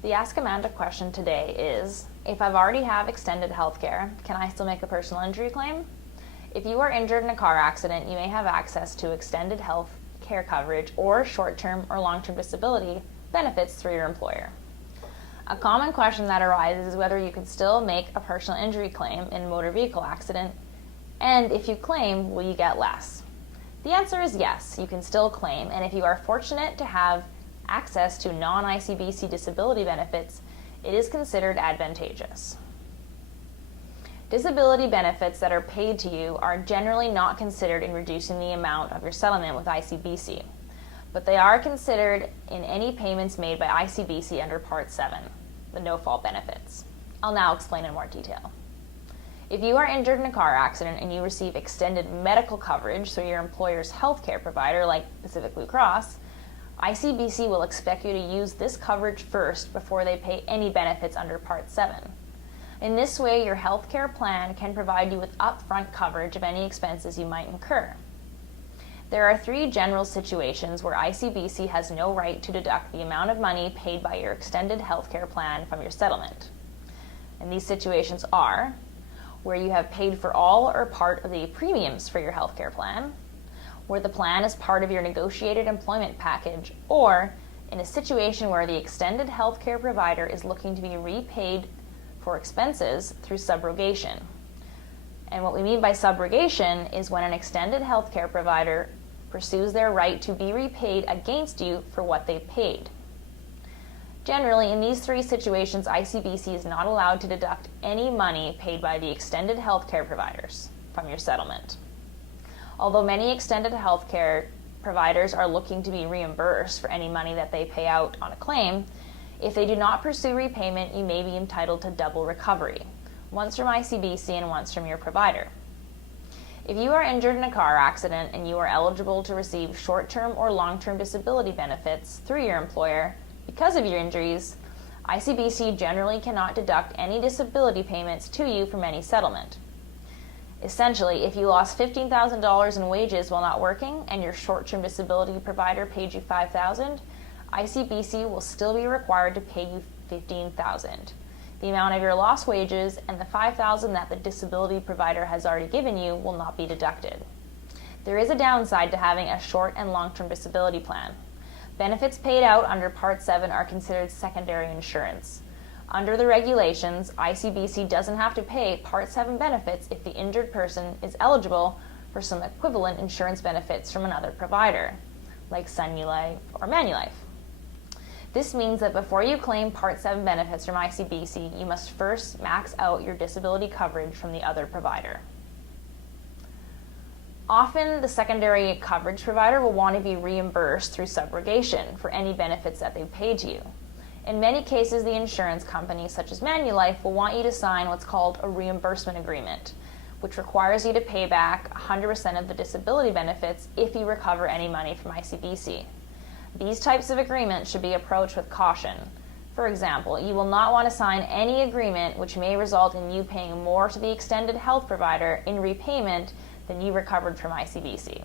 The Ask Amanda question today is, if I've already have extended health care, can I still make a personal injury claim? If you are injured in a car accident, you may have access to extended health care coverage or short-term or long-term disability benefits through your employer. A common question that arises is whether you can still make a personal injury claim in a motor vehicle accident, and if you claim, will you get less? The answer is yes, you can still claim, and if you are fortunate to have access to non-ICBC disability benefits, it is considered advantageous. Disability benefits that are paid to you are generally not considered in reducing the amount of your settlement with ICBC, but they are considered in any payments made by ICBC under Part 7, the no-fault benefits. I'll now explain in more detail. If you are injured in a car accident and you receive extended medical coverage through your employer's health care provider like Pacific Blue Cross, ICBC will expect you to use this coverage first before they pay any benefits under Part 7. In this way, your health care plan can provide you with upfront coverage of any expenses you might incur. There are 3 general situations where ICBC has no right to deduct the amount of money paid by your extended health care plan from your settlement. And these situations are where you have paid for all or part of the premiums for your health care plan, where the plan is part of your negotiated employment package, or in a situation where the extended health care provider is looking to be repaid for expenses through subrogation. And what we mean by subrogation is when an extended health care provider pursues their right to be repaid against you for what they paid. Generally, in these 3 situations, ICBC is not allowed to deduct any money paid by the extended health care providers from your settlement. Although many extended health care providers are looking to be reimbursed for any money that they pay out on a claim, if they do not pursue repayment, you may be entitled to double recovery, once from ICBC and once from your provider. If you are injured in a car accident and you are eligible to receive short-term or long-term disability benefits through your employer because of your injuries, ICBC generally cannot deduct any disability payments to you from any settlement. Essentially, if you lost $15,000 in wages while not working and your short-term disability provider paid you $5,000, ICBC will still be required to pay you $15,000. The amount of your lost wages and the $5,000 that the disability provider has already given you will not be deducted. There is a downside to having a short and long-term disability plan. Benefits paid out under Part 7 are considered secondary insurance. Under the regulations, ICBC doesn't have to pay Part 7 benefits if the injured person is eligible for some equivalent insurance benefits from another provider, like Manulife or Manulife. This means that before you claim Part 7 benefits from ICBC, you must first max out your disability coverage from the other provider. Often, the secondary coverage provider will want to be reimbursed through subrogation for any benefits that they've paid to you. In many cases, the insurance company, such as Manulife, will want you to sign what's called a reimbursement agreement, which requires you to pay back 100% of the disability benefits if you recover any money from ICBC. These types of agreements should be approached with caution. For example, you will not want to sign any agreement which may result in you paying more to the extended health provider in repayment than you recovered from ICBC.